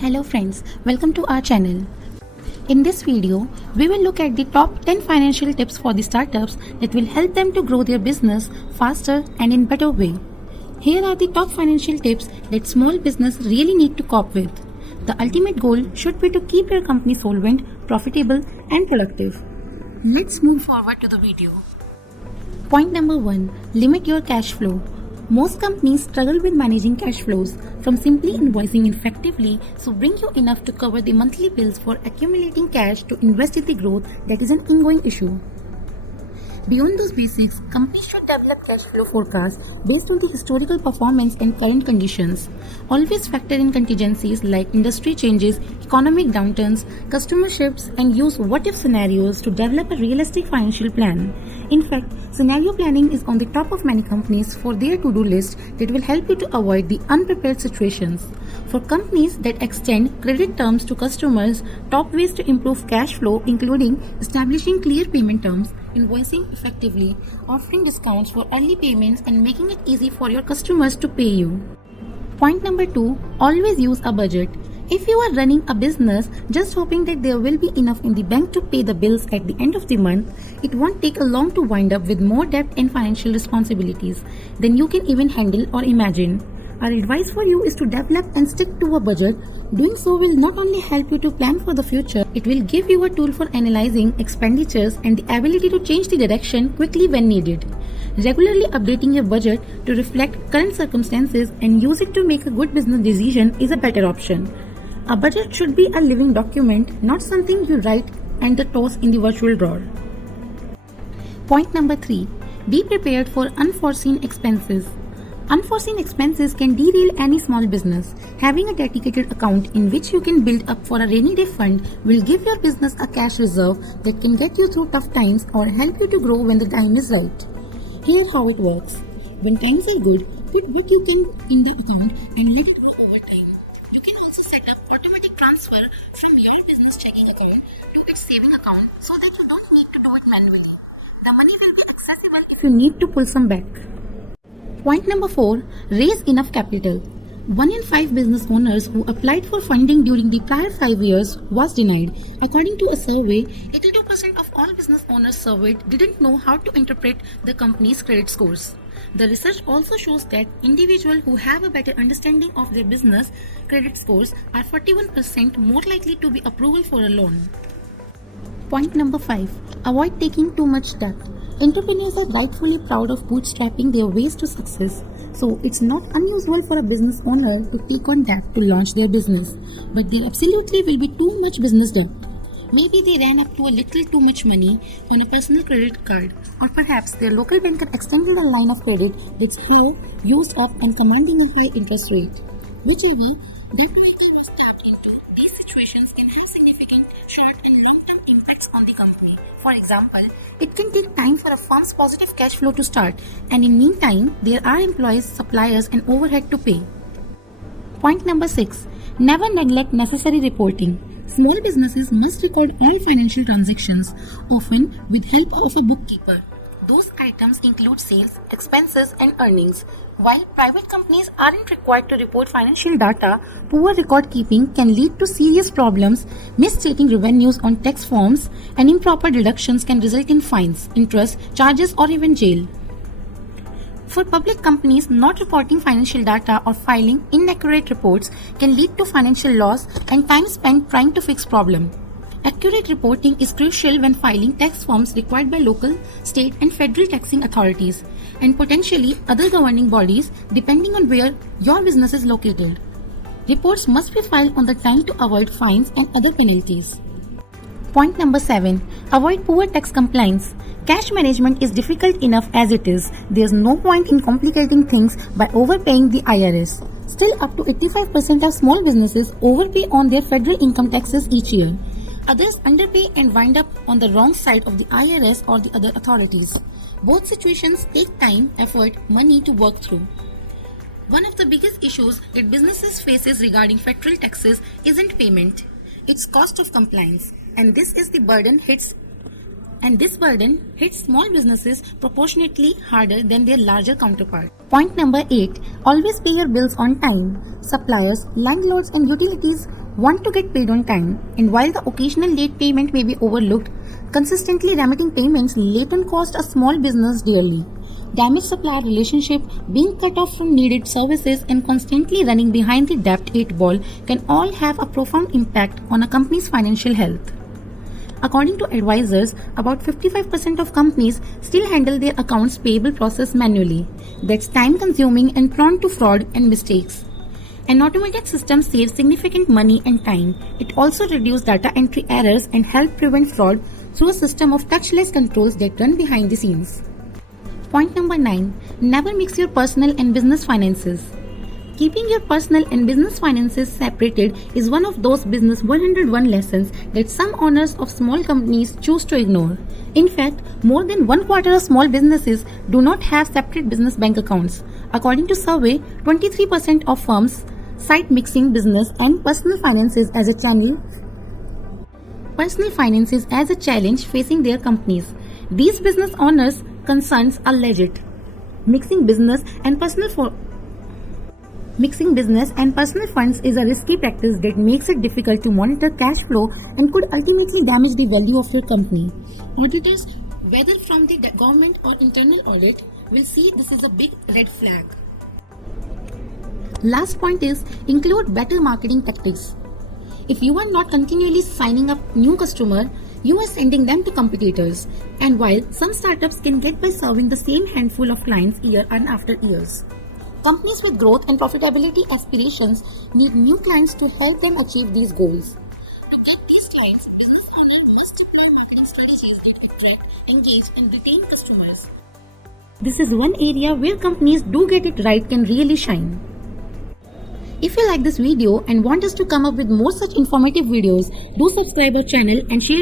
Hello friends, welcome to our channel. In this video, we will look at the top 10 financial tips for the startups that will help them to grow their business faster and in better way. Here are the top financial tips that small business really need to cope with. The ultimate goal should be to keep your company solvent, profitable and productive. Let's move forward to the video. Point number 1. Limit your cash flow. Most companies struggle with managing cash flows, from simply invoicing effectively so bring you enough to cover the monthly bills for accumulating cash to invest in the growth that is an ongoing issue. Beyond those basics, companies should develop cash flow forecasts based on the historical performance and current conditions. Always factor in contingencies like industry changes, economic downturns, customer shifts, and use what-if scenarios to develop a realistic financial plan. In fact, scenario planning is on the top of many companies for their to-do list that will help you to avoid the unprepared situations. For companies that extend credit terms to customers, top ways to improve cash flow including establishing clear payment terms, invoicing effectively, offering discounts for early payments, and making it easy for your customers to pay you. Point number 2. Always use a budget. If you are running a business just hoping that there will be enough in the bank to pay the bills at the end of the month, it won't take long to wind up with more debt and financial responsibilities than you can even handle or imagine. Our advice for you is to develop and stick to a budget. Doing so will not only help you to plan for the future, it will give you a tool for analyzing expenditures and the ability to change the direction quickly when needed. Regularly updating your budget to reflect current circumstances and use it to make a good business decision is a better option. A budget should be a living document, not something you write and toss in the virtual drawer. Point number 3. Be prepared for unforeseen expenses. Unforeseen expenses can derail any small business. Having a dedicated account in which you can build up for a rainy day fund will give your business a cash reserve that can get you through tough times or help you to grow when the time is right. Here's how it works. When times are good, put what you can in the account and let it grow over time. You can also set up automatic transfer from your business checking account to its saving account so that you don't need to do it manually. The money will be accessible if you need to pull some back. Point number 4. Raise enough capital. 1 in 5 business owners who applied for funding during the prior 5 years was denied. According to a survey, 82% of all business owners surveyed didn't know how to interpret the company's credit scores. The research also shows that individuals who have a better understanding of their business credit scores are 41% more likely to be approved for a loan. Point number 5. Avoid taking too much debt. Entrepreneurs are rightfully proud of bootstrapping their ways to success, so it's not unusual for a business owner to take on debt to launch their business. But there absolutely will be too much business debt. Maybe they ran up to a little too much money on a personal credit card, or perhaps their local banker extended a line of credit that's how used up and commanding a high interest rate. Whichever debt vehicle was tapped into, these situations can have significant short and long-term impacts on the company. For example, it can take time for a firm's positive cash flow to start, and in meantime, there are employees, suppliers, and overhead to pay. Point number 6. Never neglect necessary reporting. Small businesses must record all financial transactions, often with help of a bookkeeper. Those items include sales, expenses, and earnings. While private companies aren't required to report financial data, poor record keeping can lead to serious problems. Misstating revenues on tax forms and improper deductions can result in fines, interest, charges, or even jail. For public companies, not reporting financial data or filing inaccurate reports can lead to financial loss and time spent trying to fix problems. Accurate reporting is crucial when filing tax forms required by local, state, and federal taxing authorities, and potentially other governing bodies depending on where your business is located. Reports must be filed on the time to avoid fines and other penalties. Point number 7. Avoid poor tax compliance. Cash management is difficult enough as it is. There's no point in complicating things by overpaying the IRS. Still, up to 85% of small businesses overpay on their federal income taxes each year. Others underpay and wind up on the wrong side of the IRS or the other authorities. Both situations take time, effort, money to work through. One of the biggest issues that businesses faces regarding federal taxes isn't payment. It's cost of compliance, and this is the burden hits and this burden hits small businesses proportionately harder than their larger counterpart. Point number 8. Always pay your bills on time. Suppliers, landlords and utilities want to get paid on time, and while the occasional late payment may be overlooked, consistently remitting payments late on cost a small business dearly. Damaged supplier relationship, being cut off from needed services, and constantly running behind the debt 8 ball can all have a profound impact on a company's financial health. According to advisors, about 55% of companies still handle their accounts payable process manually. That's time consuming and prone to fraud and mistakes. An automated system saves significant money and time. It also reduces data entry errors and helps prevent fraud through a system of touchless controls that run behind the scenes. Point number 9. Never mix your personal and business finances. Keeping your personal and business finances separated is one of those business 101 lessons that some owners of small companies choose to ignore. In fact, more than 1/4 of small businesses do not have separate business bank accounts. According to survey, 23% of firms cite mixing business and personal finances as a challenge facing their companies. These business owners' concerns are legit. Mixing business and personal funds is a risky practice that makes it difficult to monitor cash flow and could ultimately damage the value of your company. Auditors, whether from the government or internal audit, will see this is a big red flag. Last point is include better marketing tactics. If you are not continually signing up new customers, you are sending them to competitors. And while some startups can get by serving the same handful of clients year and after years, companies with growth and profitability aspirations need new clients to help them achieve these goals. To get these clients, business owners must deploy marketing strategies that attract, engage, and retain customers. This is one area where companies do get it right can really shine. If you like this video and want us to come up with more such informative videos, do subscribe our channel and share